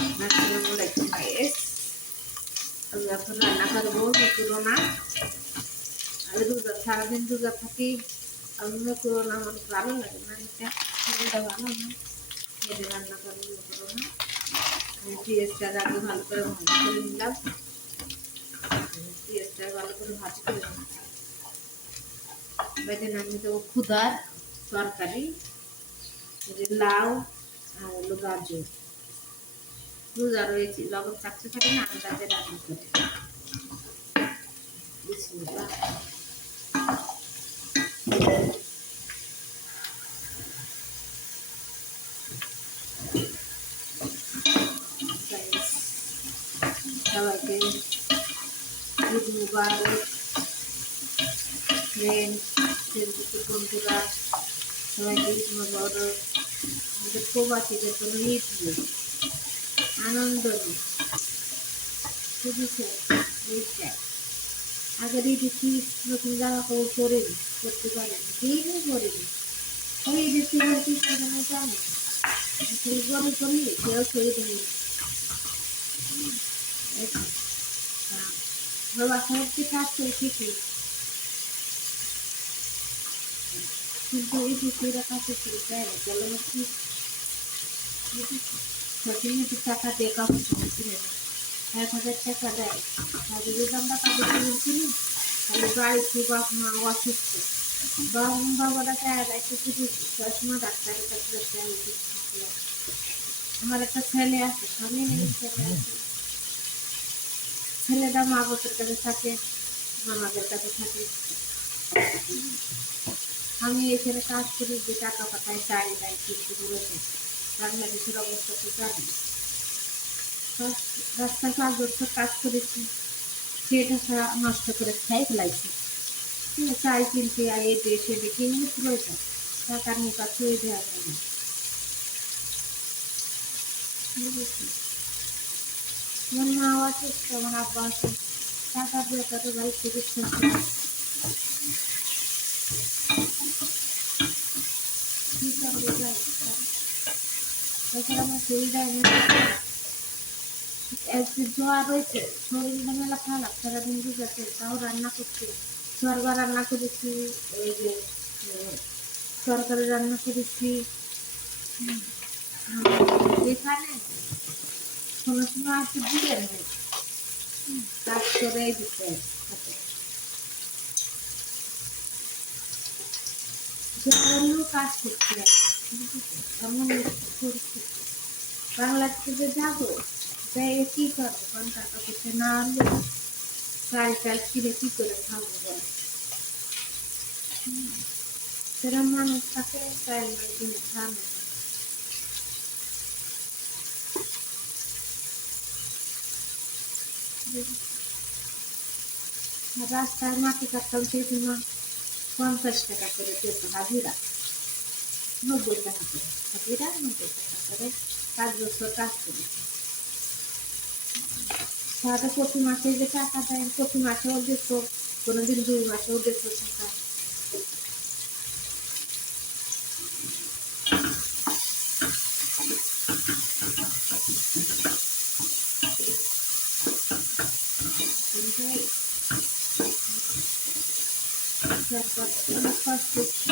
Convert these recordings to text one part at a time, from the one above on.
আসসালামু আলাইকুম গাইস। আমি এখন রান্না করবো করোনা। আমি সারাদিন রোজা থাকি। আমি করোনা আমার ভালো লাগে না, এটা ভালো না। এটা রান্না করবো করোনা। আমি পেঁয়াজটা আগে ভালো করে ভাজি করে নিলাম। পেঁয়াজটা ভালো করে ভাজি করে নিলাম। বেঁধে আমি দেবো ক্ষুদার তরকারি, লাউ আর হলো গাজর। রোজা রয়েছে, লবণ থাকতে থাকে না, আন্দাজে রান্না করে। বিসমিল্লাহ। সবাইকে ঈদ মুবারক। ফ্রেন্ড বন্ধুরা সবাইকে ঈদ মুবারক। আমাদের প্রবাসীদের কোনো ঈদ নেই, আনন্দ নেই, বুঝেছেন? ঈদটা আগের ঈদে কি নতুন জামা কাপড় পরেনি, করতে পারেনি, দিনই পরেনি। ওই ঈদের সময় কি সাজানো জানি গরম করি, কেউ শরীর নেই। বাবা সাহেবকে কাজ করে ঠিকই, কিন্তু এই বিষয়টা কাছে ছিল তাই না, বলো কি সঠিক টাকা দিয়ে কাপড় কিনে না, 1,000 টাকা দেয়। আর যদি আমরা কাপড় কিনে কিনি তাহলে বাড়িতে বাপ মা অসুস্থ, বাবারা চায় একটু শুধু সবসময় ডাক্তারের কাছে আমার একটা ছেলে আছে, স্বামী নেই, ছেলে আছে। ছেলেটা মা বাবার কাছে থাকে, মামাদের কাছে থাকে। আমি এখানে কাজ করি, যে টাকা পাঠায় চাই দেয়, কিন্তু বলেছে বাংলাদেশের অবস্থা তো জানি। রাস্তায় 5 বছর কাজ করেছি, সেটা নষ্ট করে খাই ফেলাইছি। চাই কিনতে আর এই দেশে দেখে নিয়ে রয়েছে, টাকার মুখা ছুঁয়ে দেওয়া যায় না। আমার মাও আছে, আমার আব্বা আছে, টাকা দিয়ে তত বাড়ির চিকিৎসা আমার শরীরটা জ্বর রয়েছে, শরীরটা মেলা খারাপ, সারাদিন বুঝেছে। তাও রান্না করছে, সরকার রান্না করেছি, ওই যে তরকারি রান্না করেছি। এখানে কোনো সময় একটু দিয়ে নেই, কাজ করে দিতে কাজ করতে এমন পরিস্থিতি। বাংলাদেশে যাবো, যাই কি করবো, কারণ টাকা পয়সা না আনলে চাল চাল কিনে কি করে খাবো বলে। সেরকম মানুষ থাকে, চাল কিনে খাওয়ানো। রাস্তায় মাটি কাটতাম, সেই সময় 50 টাকা করে পেত হাজিরা, 90 টাকা করে হাজিরা, 90 টাকা করে 5 বছর কাজ করি। তাহলে প্রতি মাসে যে টাকা দেয়, প্রতি মাসেও দেখতো, কোনোদিন 2 মাসেও দেখতো টাকা।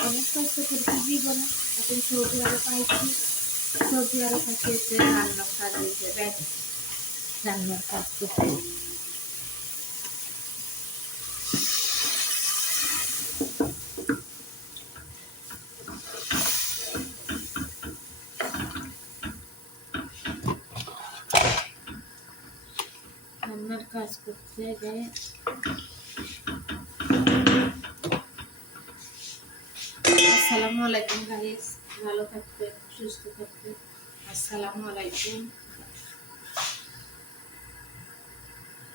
অনেক কষ্ট করেছি জীবনে, এখন সৌদি আরব পাইছি। সৌদি আরব পাইছে রান্নার কাজ হিসেবে, রান্নার কাজ করতে। রান্নার কাজ করতে যায়। আসসালামু আলাইকুম গাইস, ভালো থাকবেন, সুস্থ থাকবেন। আসসালামু আলাইকুম।